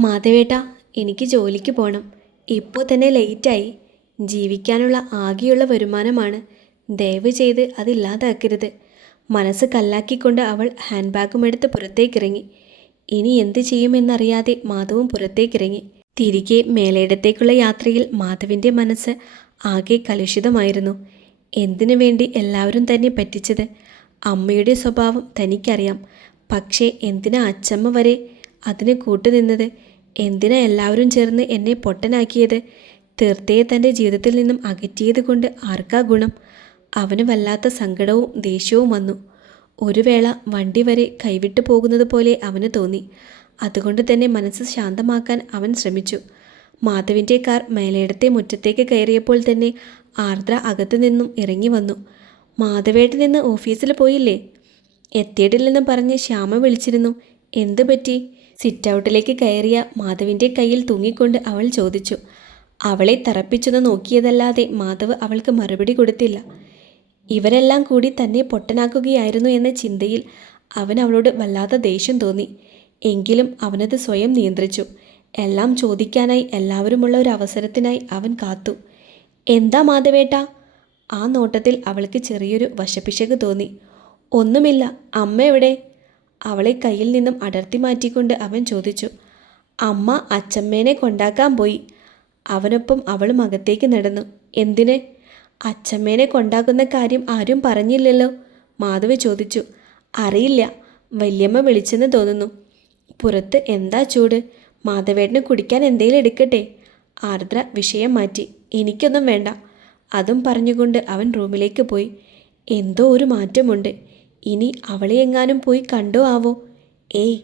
മാധവേട്ട എനിക്ക് ജോലിക്ക് പോകണം ഇപ്പോൾ തന്നെ ലേറ്റായി. ജീവിക്കാനുള്ള ആകെയുള്ള വരുമാനമാണ് ദയവ് ചെയ്ത് അതില്ലാതാക്കരുത്. മനസ്സ് കല്ലാക്കിക്കൊണ്ട് അവൾ ഹാൻഡ് ബാഗും എടുത്ത് പുറത്തേക്കിറങ്ങി. ഇനി എന്ത് ചെയ്യുമെന്നറിയാതെ മാധവും പുറത്തേക്കിറങ്ങി. തിരികെ മേലയിടത്തേക്കുള്ള യാത്രയിൽ മാധവിന്റെ മനസ്സ് ആകെ കലുഷിതമായിരുന്നു. എന്തിനു വേണ്ടി എല്ലാവരും തന്നെ പറ്റിച്ചത്? അമ്മയുടെ സ്വഭാവം തനിക്കറിയാം. പക്ഷേ എന്തിനാ അച്ചമ്മ വരെ അതിന് കൂട്ടുനിന്നത്? എന്തിനാ എല്ലാവരും ചേർന്ന് എന്നെ പൊട്ടനാക്കിയത്? തീർത്തയെ തന്റെ ജീവിതത്തിൽ നിന്നും അകറ്റിയത് കൊണ്ട് ആർക്കാ ഗുണം? അവന് വല്ലാത്ത സങ്കടവും ദേഷ്യവും വന്നു. ഒരു വേള വണ്ടി വരെ കൈവിട്ടു പോകുന്നത് പോലെ അവന് തോന്നി. അതുകൊണ്ട് തന്നെ മനസ്സ് ശാന്തമാക്കാൻ അവൻ ശ്രമിച്ചു. മാധവിന്റെ കാർ മേലയിടത്തെ മുറ്റത്തേക്ക് കയറിയപ്പോൾ തന്നെ ആർദ്ര അകത്തു നിന്നും ഇറങ്ങി വന്നു. മാധവേട്ടൻ ഇന്ന് ഓഫീസിൽ പോയില്ലേ? എത്തിയിട്ടില്ലെന്ന് പറഞ്ഞ് ശ്യാമ വിളിച്ചിരുന്നു. എന്ത് പറ്റി? സിറ്റ് ഔട്ടിലേക്ക് കയറിയ മാധവിന്റെ കയ്യിൽ തൂങ്ങിക്കൊണ്ട് അവൾ ചോദിച്ചു അവളെ തറപ്പിച്ചെന്ന് നോക്കിയതല്ലാതെ മാധവ് അവൾക്ക് മറുപടി കൊടുത്തില്ല. ഇവരെല്ലാം കൂടി തന്നെ പൊട്ടനാക്കുകയായിരുന്നു എന്ന ചിന്തയിൽ അവൻ അവളോട് വല്ലാത്ത ദേഷ്യം തോന്നി. എങ്കിലും അവനത് സ്വയം നിയന്ത്രിച്ചു. എല്ലാം ചോദിക്കാനായി എല്ലാവരുമുള്ള ഒരു അവസരത്തിനായി അവൻ കാത്തു. എന്താ മാധവേട്ട? ആ നോട്ടത്തിൽ അവൾക്ക് ചെറിയൊരു വശപ്പിശക് തോന്നി. ഒന്നുമില്ല. അമ്മ എവിടെ? അവളെ കയ്യിൽ നിന്നും അടർത്തി മാറ്റിക്കൊണ്ട് അവൻ ചോദിച്ചു അമ്മ അച്ചമ്മേനെ കൊണ്ടാക്കാൻ പോയി. അവനൊപ്പം അവളും അകത്തേക്ക് നടന്നു. എന്തിന്? അച്ചമ്മേനെ കൊണ്ടാക്കുന്ന കാര്യം ആരും പറഞ്ഞില്ലല്ലോ? മാധവ് ചോദിച്ചു അറിയില്ല. വല്യമ്മ വിളിച്ചെന്ന് തോന്നുന്നു. പുറത്ത് എന്താ ചൂട്? മാധവേട്ടന് കുടിക്കാൻ എന്തേലും എടുക്കട്ടെ? ആർദ്ര വിഷയം മാറ്റി എനിക്കൊന്നും വേണ്ട. അതും പറഞ്ഞുകൊണ്ട് അവൻ റൂമിലേക്ക് പോയി. എന്തോ ഒരു മാറ്റമുണ്ട്. ഇനി അവളെ എങ്ങാനും പോയി കണ്ടോ ആവോ? ഏയ്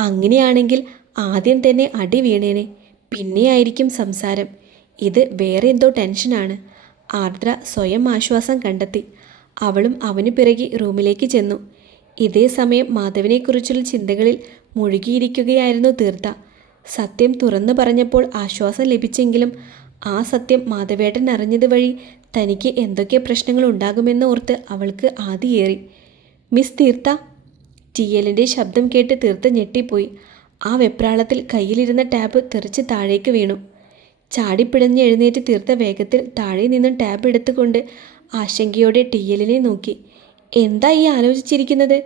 അങ്ങനെയാണെങ്കിൽ ആദ്യം തന്നെ അടി വീണേനെ. പിന്നെയായിരിക്കും സംസാരം. ഇത് വേറെ എന്തോ ടെൻഷനാണ് ആർദ്ര സ്വയം ആശ്വാസം കണ്ടെത്തി. അവളും അവന് പിറകെ റൂമിലേക്ക് ചെന്നു. ഇതേ സമയം മാധവിനെക്കുറിച്ചുള്ള ചിന്തകളിൽ മുഴുകിയിരിക്കുകയായിരുന്നു തീർത്ത സത്യം തുറന്നു പറഞ്ഞപ്പോൾ ആശ്വാസം ലഭിച്ചെങ്കിലും ആ സത്യം മാധവേട്ടൻ അറിഞ്ഞത് വഴി തനിക്ക് എന്തൊക്കെ പ്രശ്നങ്ങൾ ഉണ്ടാകുമെന്ന് ഓർത്ത് അവൾക്ക് ആദിയേറി മിസ് തീർത്ത. ടി എല്ലിന്റെ ശബ്ദം കേട്ട് തീർത്ത ഞെട്ടിപ്പോയി. ആ വെപ്രാളത്തിൽ കയ്യിലിരുന്ന ടാബ് തെറിച്ച് താഴേക്ക് വീണു. ചാടിപ്പിടഞ്ഞ് എഴുന്നേറ്റ് തീർത്ത വേഗത്തിൽ താഴെ നിന്നും ടാബ് എടുത്തുകൊണ്ട് ആശങ്കയോടെ ടി എല്ലിനെ നോക്കി. എന്താ ഈ ആലോചിച്ചിരിക്കുന്നത്?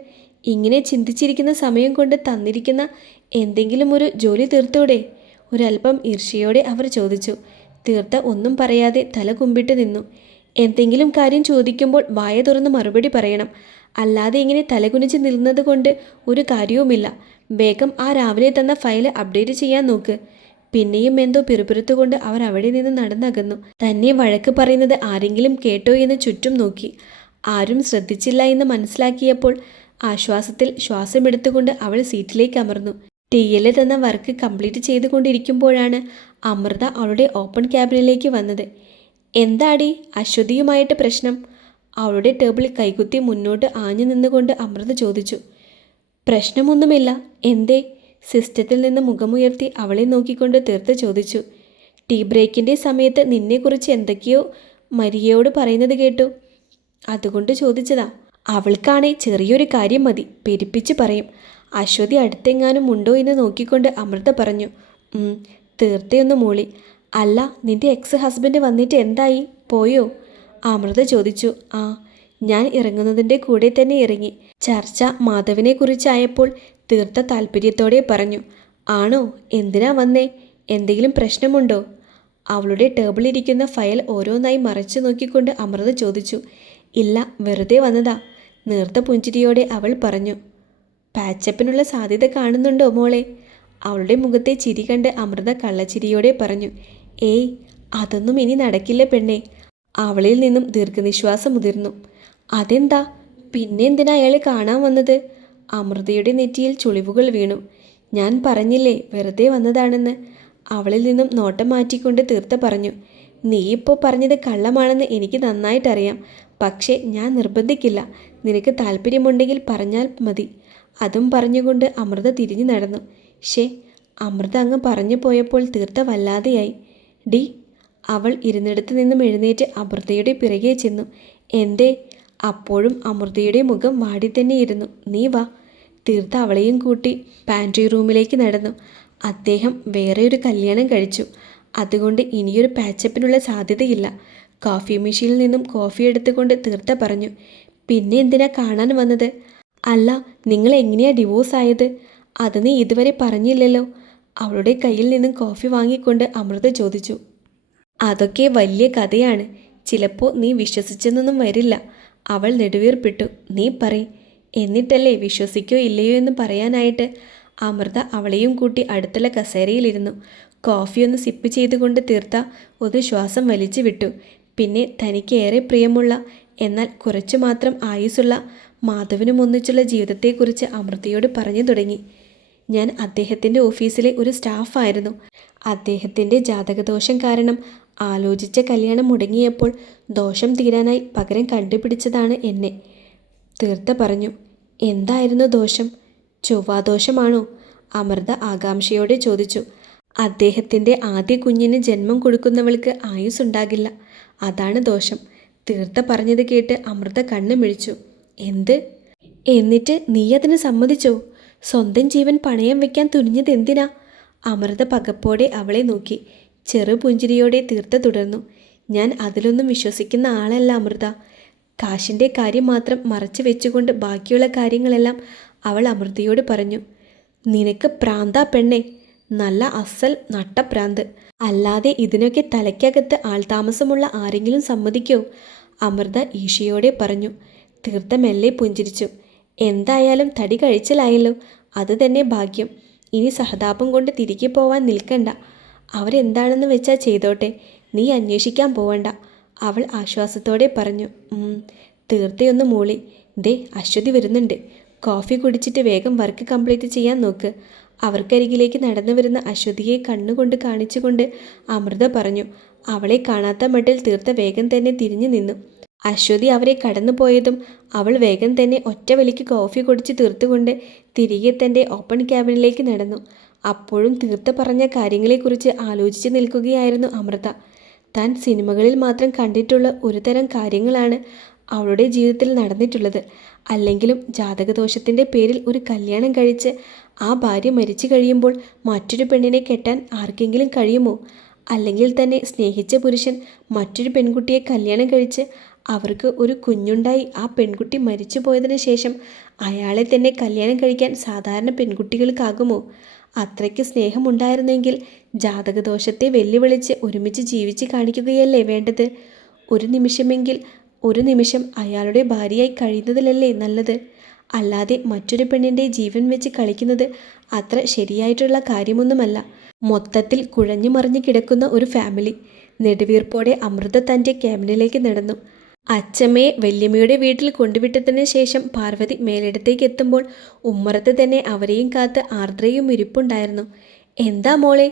ഇങ്ങനെ ചിന്തിച്ചിരിക്കുന്ന സമയം കൊണ്ട് തന്നിരിക്കുന്ന എന്തെങ്കിലും ഒരു ജോലി തീർത്തൂടെ? ഒരല്പം ഈർഷ്യയോടെ അവർ ചോദിച്ചു. തീർത്ത ഒന്നും പറയാതെ തല കുമ്പിട്ട് നിന്നു. എന്തെങ്കിലും കാര്യം ചോദിക്കുമ്പോൾ വായ തുറന്ന് മറുപടി പറയണം. അല്ലാതെ ഇങ്ങനെ തലകുനിച്ച് നിന്നത് കൊണ്ട് ഒരു കാര്യവുമില്ല. വേഗം ആ രാവിലെ തന്ന ഫയൽ അപ്ഡേറ്റ് ചെയ്യാൻ നോക്ക്. പിന്നെയും എന്തോ പിറുപിറുത്തുകൊണ്ട് അവർ അവിടെ നിന്ന് നടന്നകന്നു. തന്നെ വഴക്ക് പറയുന്നത് ആരെങ്കിലും കേട്ടോ എന്ന് ചുറ്റും നോക്കി. ആരും ശ്രദ്ധിച്ചില്ല എന്ന് മനസ്സിലാക്കിയപ്പോൾ ആശ്വാസത്തിൽ ശ്വാസമെടുത്തുകൊണ്ട് അവൾ സീറ്റിലേക്ക് അമർന്നു. ടി എൽ തന്ന വർക്ക് കംപ്ലീറ്റ് ചെയ്തുകൊണ്ടിരിക്കുമ്പോഴാണ് അമൃത അവളുടെ ഓപ്പൺ ക്യാബിനിലേക്ക് വന്നത്. എന്താടി അശ്വതിയുമായിട്ട് പ്രശ്നം? അവളുടെ ടേബിളിൽ കൈകുത്തി മുന്നോട്ട് ആഞ്ഞു നിന്നുകൊണ്ട് അമൃത ചോദിച്ചു പ്രശ്നമൊന്നുമില്ല. എന്തേ? സിസ്റ്റത്തിൽ നിന്ന് മുഖമുയർത്തി അവളെ നോക്കിക്കൊണ്ട് തീർത്ത് ചോദിച്ചു ടീ ബ്രേക്കിന്റെ സമയത്ത് നിന്നെക്കുറിച്ച് എന്തൊക്കെയോ മരിയയോട് പറയുന്നത് കേട്ടു. അതുകൊണ്ട് ചോദിച്ചതാ. അവൾക്കാണേ ചെറിയൊരു കാര്യം മതി. പെരുപ്പിച്ച് പറയും. അശ്വതി അടുത്തെങ്ങാനും ഉണ്ടോ എന്ന് നോക്കിക്കൊണ്ട് അമൃത പറഞ്ഞു "ഉം, തീർത്തയൊന്ന് മൂളി. അല്ല നിന്റെ എക്സ് ഹസ്ബൻഡ് വന്നിട്ട് എന്തായി? പോയോ? അമൃത ചോദിച്ചു ആ ഞാൻ ഇറങ്ങുന്നതിന്റെ കൂടെ തന്നെ ഇറങ്ങി. ചർച്ച മാധവിനെ കുറിച്ചായപ്പോൾ തീർത്ത താല്പര്യത്തോടെ പറഞ്ഞു ആണോ എന്തിനാ വന്നേ? എന്തെങ്കിലും പ്രശ്നമുണ്ടോ? അവളുടെ ടേബിളിരിക്കുന്ന ഫയൽ ഓരോന്നായി മറച്ചു നോക്കിക്കൊണ്ട് അമൃത ചോദിച്ചു ഇല്ല വെറുതെ വന്നതാ. നേർത്ത പുഞ്ചിരിയോടെ അവൾ പറഞ്ഞു പാച്ചപ്പിനുള്ള സാധ്യത കാണുന്നുണ്ടോ മോളെ? അവളുടെ മുഖത്തെ ചിരി കണ്ട് അമൃത കള്ളച്ചിരിയോടെ പറഞ്ഞു ഏയ് അതൊന്നും ഇനി നടക്കില്ല പെണ്ണേ. അവളിൽ നിന്നും ദീർഘനിശ്വാസം ഉതിർന്നു അതെന്താ? പിന്നെ എന്തിനാ അയാളെ കാണാൻ വന്നത്? അമൃതയുടെ നെറ്റിയിൽ ചുളിവുകൾ വീണു. ഞാൻ പറഞ്ഞില്ലേ വെറുതെ വന്നതാണെന്ന്. അവളിൽ നിന്നും നോട്ടം മാറ്റിക്കൊണ്ട് തീർത്ത പറഞ്ഞു. നീ ഇപ്പോൾ പറഞ്ഞത് കള്ളമാണെന്ന് എനിക്ക് നന്നായിട്ടറിയാം. പക്ഷേ ഞാൻ നിർബന്ധിക്കില്ല. നിനക്ക് താല്പര്യമുണ്ടെങ്കിൽ പറഞ്ഞാൽ മതി. അതും പറഞ്ഞുകൊണ്ട് അമൃത തിരിഞ്ഞു നടന്നു. ഷേ അമൃത അങ്ങ് പറഞ്ഞു പോയപ്പോൾ തീർത്ത വല്ലാതെയായി. ഡി അവൾ ഇരുന്നിടത്ത് നിന്നും എഴുന്നേറ്റ് അമൃതയുടെ പിറകെ ചെന്നു. എന്തേ? അപ്പോഴും അമൃതയുടെ മുഖം വാടി തന്നെയിരുന്നു നീ വാ. തീർത്ത അവളെയും കൂട്ടി പാൻട്രി റൂമിലേക്ക് നടന്നു. അദ്ദേഹം വേറെ ഒരു കല്യാണം കഴിച്ചു. അതുകൊണ്ട് ഇനിയൊരു പാച്ചപ്പിനുള്ള സാധ്യതയില്ല. കോഫി മെഷീനിൽ നിന്നും കോഫി എടുത്തുകൊണ്ട് തീർത്ത പറഞ്ഞു പിന്നെ എന്തിനാ കാണാൻ വന്നത്? അല്ല നിങ്ങൾ എങ്ങനെയാ ഡിവോഴ്സ് ആയത്? അത് നീ ഇതുവരെ പറഞ്ഞില്ലല്ലോ. അവളുടെ കയ്യിൽ നിന്നും കോഫി വാങ്ങിക്കൊണ്ട് അമൃത ചോദിച്ചു അതൊക്കെ വലിയ കഥയാണ്. ചിലപ്പോൾ നീ വിശ്വസിച്ചെന്നൊന്നും വരില്ല. അവൾ നെടുവീർപ്പിട്ടു. നീ പറയും. എന്നിട്ടല്ലേ വിശ്വസിക്കോ ഇല്ലയോ എന്ന് പറയാനായിട്ട്? അമൃത അവളെയും കൂട്ടി അടുത്തുള്ള കസേരയിലിരുന്നു. കോഫി ഒന്ന് സിപ്പ് ചെയ്തുകൊണ്ട് തീർത്ത ഒരു ശ്വാസം വലിച്ചു വിട്ടു. പിന്നെ തനിക്ക് ഏറെ പ്രിയമുള്ള എന്നാൽ കുറച്ചു മാത്രം ആയുസ്സുള്ള മാധവനും ഒന്നിച്ചുള്ള ജീവിതത്തെക്കുറിച്ച് അമൃതയോട് പറഞ്ഞു തുടങ്ങി. ഞാൻ അദ്ദേഹത്തിന്റെ ഓഫീസിലെ ഒരു സ്റ്റാഫായിരുന്നു. അദ്ദേഹത്തിന്റെ ജാതകദോഷം കാരണം ആലോചിച്ച കല്യാണം മുടങ്ങിയപ്പോൾ ദോഷം തീരാനായി പകരം കണ്ടുപിടിച്ചതാണ് എന്നെ. തീർത്ത പറഞ്ഞു എന്തായിരുന്നു ദോഷം? ചൊവ്വാദോഷമാണോ അമൃത ആകാംക്ഷയോടെ ചോദിച്ചു. അദ്ദേഹത്തിന്റെ ആദ്യ കുഞ്ഞിന് ജന്മം കൊടുക്കുന്നവൾക്ക് ആയുസ്സുണ്ടാകില്ല. അതാണ് ദോഷം. തീർത്ത പറഞ്ഞത് കേട്ട് അമൃത കണ്ണു മിഴിച്ചു എന്ത്? എന്നിട്ട് നീ അതിന് സമ്മതിച്ചോ? സ്വന്തം ജീവൻ പണയം വെക്കാൻ തുനിഞ്ഞത് എന്തിനാ? അമൃത പകപ്പോടെ അവളെ നോക്കി. ചെറുപുഞ്ചിരിയോടെ തീർത്ത തുടർന്നു. ഞാൻ അതിലൊന്നും വിശ്വസിക്കുന്ന ആളല്ല അമൃത. കാശിന്റെ കാര്യം മാത്രം മറച്ചു വെച്ചുകൊണ്ട് ബാക്കിയുള്ള കാര്യങ്ങളെല്ലാം അവൾ അമൃതയോട് പറഞ്ഞു. നിനക്ക് പ്രാന്താ പെണ്ണെ. നല്ല അസൽ നട്ടപ്രാന്ത്. അല്ലാതെ ഇതിനൊക്കെ തലയ്ക്കകത്ത് ആൾതാമസമുള്ള ആരെങ്കിലും സമ്മതിക്കോ? അമൃത ഈശയോടെ പറഞ്ഞു. തീർത്ഥമെല്ലേ പുഞ്ചിരിച്ചു. എന്തായാലും തടി കഴിച്ചലായല്ലോ. അത് തന്നെ ഭാഗ്യം. ഇനി സഹതാപം കൊണ്ട് തിരികെ പോവാൻ നിൽക്കണ്ട. അവരെന്താണെന്ന് വെച്ചാൽ ചെയ്തോട്ടെ. നീ അന്വേഷിക്കാൻ പോവണ്ട. അവൾ ആശ്വാസത്തോടെ പറഞ്ഞു. തീർത്തയൊന്ന് മൂളി. ദേ അശ്വതി വരുന്നുണ്ട്. കോഫി കുടിച്ചിട്ട് വേഗം വർക്ക് കംപ്ലീറ്റ് ചെയ്യാൻ നോക്ക്. അവർക്കരികിലേക്ക് നടന്നു വരുന്ന അശ്വതിയെ കണ്ണുകൊണ്ട് കാണിച്ചുകൊണ്ട് അമൃത പറഞ്ഞു. അവളെ കാണാത്ത മട്ടിൽ തീർത്ത വേഗം തന്നെ തിരിഞ്ഞു നിന്നു. അശ്വതി അവരെ കടന്നുപോയതും അവൾ വേഗം തന്നെ ഒറ്റ വലിക്ക് കോഫി കുടിച്ച് തീർത്തുകൊണ്ട് തിരികെ തന്റെ ഓപ്പൺ ക്യാബിനിലേക്ക് നടന്നു. അപ്പോഴും തീർത്ത പറഞ്ഞ കാര്യങ്ങളെക്കുറിച്ച് ആലോചിച്ച് നിൽക്കുകയായിരുന്നു അമൃത. താൻ സിനിമകളിൽ മാത്രം കണ്ടിട്ടുള്ള ഒരു തരം കാര്യങ്ങളാണ് അവളുടെ ജീവിതത്തിൽ നടന്നിട്ടുള്ളത്. അല്ലെങ്കിലും ജാതകദോഷത്തിന്റെ പേരിൽ ഒരു കല്യാണം കഴിച്ച് ആ ഭാര്യ മരിച്ചു കഴിയുമ്പോൾ മറ്റൊരു പെണ്ണിനെ കെട്ടാൻ ആർക്കെങ്കിലും കഴിയുമോ? അല്ലെങ്കിൽ തന്നെ സ്നേഹിച്ച പുരുഷൻ മറ്റൊരു പെൺകുട്ടിയെ കല്യാണം കഴിച്ച് അവർക്ക് ഒരു കുഞ്ഞുണ്ടായി. ആ പെൺകുട്ടി മരിച്ചു പോയതിനു ശേഷം അയാളെ തന്നെ കല്യാണം കഴിക്കാൻ സാധാരണ പെൺകുട്ടികൾക്കാകുമോ? അത്രയ്ക്ക് സ്നേഹമുണ്ടായിരുന്നെങ്കിൽ ജാതകദോഷത്തെ വെല്ലുവിളിച്ച് ഒരുമിച്ച് ജീവിച്ച് കാണിക്കുകയല്ലേ വേണ്ടത്? ഒരു നിമിഷമെങ്കിൽ ഒരു നിമിഷം അയാളുടെ ഭാര്യയായി കഴിയുന്നതിലല്ലേ നല്ലത്? അല്ലാതെ മറ്റൊരു പെണ്ണിന്റെ ജീവൻ വെച്ച് കളിക്കുന്നത് അത്ര ശരിയായിട്ടുള്ള കാര്യമൊന്നുമല്ല. മൊത്തത്തിൽ കുഴഞ്ഞു മറിഞ്ഞു കിടക്കുന്ന ഒരു ഫാമിലി. നെടുവീർപ്പോടെ അമൃത തന്റെ ക്യാബിനിലേക്ക് നടന്നു. അച്ചമ്മയെ വല്യമ്മയുടെ വീട്ടിൽ കൊണ്ടുവിട്ടതിന് ശേഷം പാർവതി മേലിടത്തേക്ക് എത്തുമ്പോൾ ഉമ്മറത്ത് തന്നെ അവരെയും കാത്ത് ആർദ്രയും ഇരിപ്പുണ്ടായിരുന്നു. എന്താ മോളെ?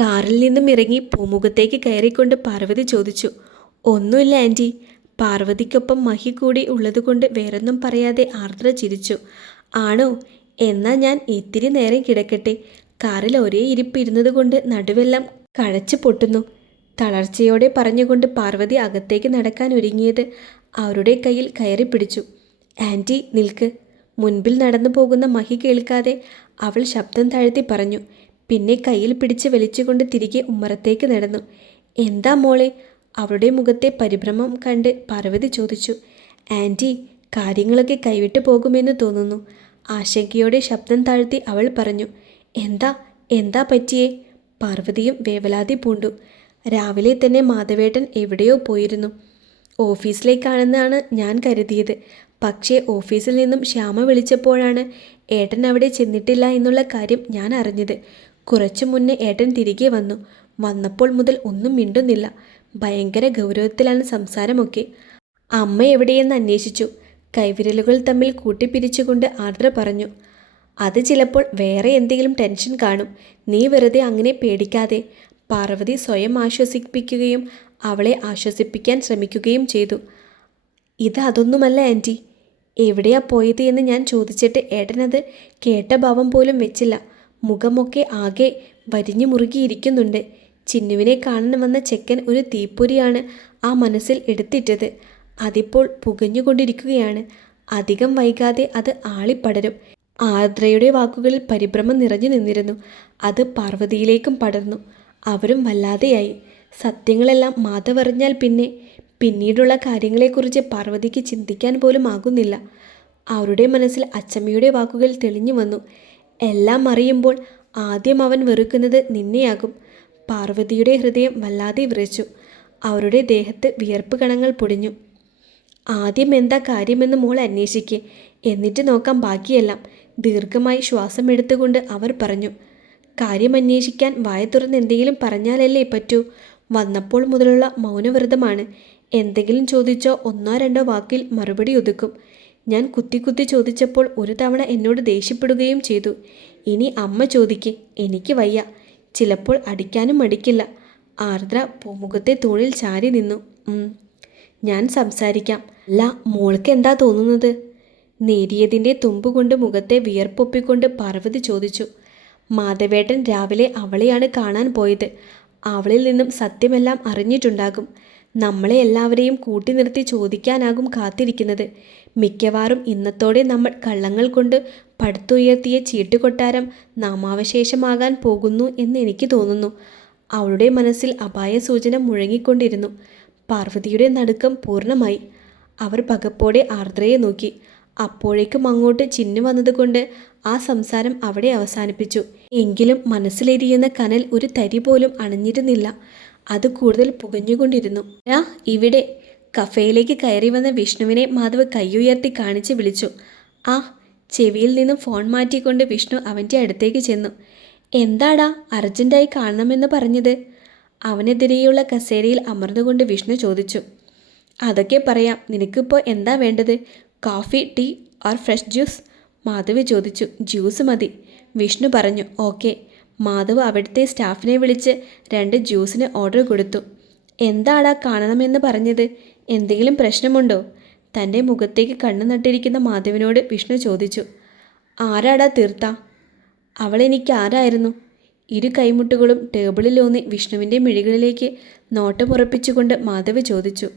കാറിൽ നിന്നും ഇറങ്ങി പൂമുഖത്തേക്ക് കയറിക്കൊണ്ട് പാർവതി ചോദിച്ചു. ഒന്നുമില്ല ആന്റി. പാർവതിക്കൊപ്പം മഹി കൂടി ഉള്ളതുകൊണ്ട് വേറൊന്നും പറയാതെ ആർദ്ര ചിരിച്ചു. ആണോ? എന്നാ ഞാൻ ഇത്തിരി നേരം കിടക്കട്ടെ. കാറിൽ ഒരേ ഇരിപ്പ് ഇരുന്നത് കൊണ്ട് നടുവെല്ലാം കഴച്ചു പൊട്ടുന്നു. തളർച്ചയോടെ പറഞ്ഞുകൊണ്ട് പാർവതി അകത്തേക്ക് നടക്കാൻ ഒരുങ്ങിയത് അവരുടെ കയ്യിൽ കയറി പിടിച്ചു. ആന്റി നിൽക്ക്. മുൻപിൽ നടന്നു പോകുന്ന മഹി കേൾക്കാതെ അവൾ ശബ്ദം താഴ്ത്തി പറഞ്ഞു. പിന്നെ കയ്യിൽ പിടിച്ച് വലിച്ചുകൊണ്ട് തിരികെ ഉമ്മറത്തേക്ക് നടന്നു. എന്താ മോളെ? അവളുടെ മുഖത്തെ പരിഭ്രമം കണ്ട് പാർവതി ചോദിച്ചു. ആന്റി കാര്യങ്ങളൊക്കെ കൈവിട്ടു പോകുമെന്ന് തോന്നുന്നു. ആശങ്കയോടെ ശബ്ദം താഴ്ത്തി അവൾ പറഞ്ഞു. എന്താ? എന്താ പറ്റിയേ? പാർവതിയും വേവലാതി പൂണ്ടു. രാവിലെ തന്നെ മാധവേട്ടൻ എവിടെയോ പോയിരുന്നു. ഓഫീസിലേക്കാണെന്നാണ് ഞാൻ കരുതിയത്. പക്ഷേ ഓഫീസിൽ നിന്നും ശ്യാമ വിളിച്ചപ്പോഴാണ് ഏട്ടൻ അവിടെ ചെന്നിട്ടില്ല എന്നുള്ള കാര്യം ഞാൻ അറിഞ്ഞത്. കുറച്ചു മുന്നേ ഏട്ടൻ തിരികെ വന്നു. വന്നപ്പോൾ മുതൽ ഒന്നും മിണ്ടുന്നില്ല. ഭയങ്കര ഗൗരവത്തിലാണ് സംസാരമൊക്കെ. അമ്മ എവിടെയെന്ന് അന്വേഷിച്ചു. കൈവിരലുകൾ തമ്മിൽ കൂട്ടിപ്പിരിച്ചുകൊണ്ട് ആർദ്ര പറഞ്ഞു. അത് ചിലപ്പോൾ വേറെ എന്തെങ്കിലും ടെൻഷൻ കാണും. നീ വെറുതെ അങ്ങനെ പേടിക്കാതെ. പാർവതി സ്വയം ആശ്വസിപ്പിക്കുകയും അവളെ ആശ്വസിപ്പിക്കാൻ ശ്രമിക്കുകയും ചെയ്തു. ഇത് അതൊന്നുമല്ല ആന്റി എവിടെയാ പോയത് എന്ന് ഞാൻ ചോദിച്ചിട്ട് ഏട്ടനത് കേട്ട ഭാവം പോലും വെച്ചില്ല. മുഖമൊക്കെ ആകെ വരിഞ്ഞു മുറുകിയിരിക്കുന്നുണ്ട്. ചിന്നുവിനെ കാണാൻ വന്ന ചെക്കൻ ഒരു തീപ്പൊരിയാണ് ആ മനസ്സിൽ എടുത്തിട്ടത്. അതിപ്പോൾ പുകഞ്ഞുകൊണ്ടിരിക്കുകയാണ്. അധികം വൈകാതെ അത് ആളിപ്പടരും. ആർദ്രയുടെ വാക്കുകളിൽ പരിഭ്രമം നിറഞ്ഞു നിന്നിരുന്നു. അത് പാർവതിയിലേക്കും പടർന്നു. അവരും വല്ലാതെയായി. സത്യങ്ങളെല്ലാം മാധവറിഞ്ഞാൽ പിന്നെ പിന്നീടുള്ള കാര്യങ്ങളെക്കുറിച്ച് പാർവതിക്ക് ചിന്തിക്കാൻ പോലും ആകുന്നില്ല. അവരുടെ മനസ്സിൽ അച്ചമ്മയുടെ വാക്കുകൾ തെളിഞ്ഞു വന്നു. എല്ലാം അറിയുമ്പോൾ ആദ്യം അവൻ വെറുക്കുന്നത് നിന്നെയാകും. പാർവതിയുടെ ഹൃദയം വല്ലാതെ വിറച്ചു. അവരുടെ ദേഹത്ത് വിയർപ്പ് കണങ്ങൾ പൊടിഞ്ഞു. ആദ്യം എന്താ കാര്യമെന്ന് മോൾ അന്വേഷിക്കേ. എന്നിട്ട് നോക്കാം ബാക്കിയെല്ലാം. ദീർഘമായി ശ്വാസം എടുത്തുകൊണ്ട് അവർ പറഞ്ഞു. കാര്യം അന്വേഷിക്കാൻ വായ തുറന്ന് എന്തെങ്കിലും പറഞ്ഞാലല്ലേ പറ്റൂ? വന്നപ്പോൾ മുതലുള്ള മൗനവ്രതമാണ്. എന്തെങ്കിലും ചോദിച്ചോ ഒന്നോ രണ്ടോ വാക്കിൽ മറുപടി ഒതുക്കും. ഞാൻ കുത്തി കുത്തി ചോദിച്ചപ്പോൾ ഒരു തവണ എന്നോട് ദേഷ്യപ്പെടുകയും ചെയ്തു. ഇനി അമ്മ ചോദിക്ക് എനിക്ക് വയ്യ. ചിലപ്പോൾ അടിക്കാനും മടിക്കില്ല. ആർദ്ര പൂമുഖത്തെ തൂണിൽ ചാരി നിന്നു. ഞാൻ സംസാരിക്കാം. അല്ല മോൾക്ക് എന്താ തോന്നുന്നത്? നേരിയതിന്റെ തുമ്പുകൊണ്ട് മുഖത്തെ വിയർപ്പൊപ്പിക്കൊണ്ട് പാർവതി ചോദിച്ചു. മാധവേട്ടൻ രാവിലെ അവളെയാണ് കാണാൻ പോയത്. അവളിൽ നിന്നും സത്യമെല്ലാം അറിഞ്ഞിട്ടുണ്ടാകും. നമ്മളെ എല്ലാവരെയും കൂട്ടി നിർത്തി ചോദിക്കാനാകും കാത്തിരിക്കുന്നത്. മിക്കവാറും ഇന്നത്തോടെ നമ്മൾ കള്ളങ്ങൾ കൊണ്ട് പടുത്തുയർത്തിയ ചീട്ടുകൊട്ടാരം നാമാവശേഷമാകാൻ പോകുന്നു എന്ന് എനിക്ക് തോന്നുന്നു. അവളുടെ മനസ്സിൽ അപായ സൂചന മുഴങ്ങിക്കൊണ്ടിരുന്നു. പാർവതിയുടെ നടുക്കം പൂർണമായി. അവർ പകപ്പോടെ ആർദ്രയെ നോക്കി. അപ്പോഴേക്കും അങ്ങോട്ട് ചിന്നു വന്നതുകൊണ്ട് ആ സംസാരം അവിടെ അവസാനിപ്പിച്ചു. എങ്കിലും മനസ്സിലെരിയുന്ന കനൽ ഒരു തരി പോലും അണഞ്ഞിരുന്നില്ല. അത് കൂടുതൽ പുകഞ്ഞുകൊണ്ടിരുന്നു. ആ ഇവിടെ. കഫേയിലേക്ക് കയറി വന്ന വിഷ്ണുവിനെ മാധവ് കൈയുയർത്തി കാണിച്ച് വിളിച്ചു. ആ ചെവിയിൽ നിന്നും ഫോൺ മാറ്റിക്കൊണ്ട് വിഷ്ണു അവന്റെ അടുത്തേക്ക് ചെന്നു. എന്താടാ അർജന്റായി കാണണമെന്ന് പറഞ്ഞത്? അവനെതിരെയുള്ള കസേരയിൽ അമർന്നുകൊണ്ട് വിഷ്ണു ചോദിച്ചു. അതൊക്കെ പറയാം. നിനക്കിപ്പോൾ എന്താ വേണ്ടത്? Coffee tea or fresh juice Madhav ചോദിച്ചു. ജ്യൂസ് മതി. വിഷ്ണു പറഞ്ഞു. ഓക്കെ മാധവ് അവിടുത്തെ സ്റ്റാഫിനെ വിളിച്ച് രണ്ട് ജ്യൂസിന് ഓർഡർ കൊടുത്തു. എന്താടാ കാണണമെന്ന് പറഞ്ഞത്? എന്തെങ്കിലും പ്രശ്നമുണ്ടോ? തന്റെ മുഖത്തേക്ക് കണ്ണു നട്ടിരിക്കുന്ന മാധവിനോട് വിഷ്ണു ചോദിച്ചു. ആരാടാ തീർത്ത? അവൾ എനിക്ക് ആരായിരുന്നു? ഇരു കൈമുട്ടുകളും ടേബിളിലൂന്നി വിഷ്ണുവിന്റെ മിഴികളിലേക്ക് നോട്ടമുറപ്പിച്ചുകൊണ്ട് മാധവ് ചോദിച്ചു.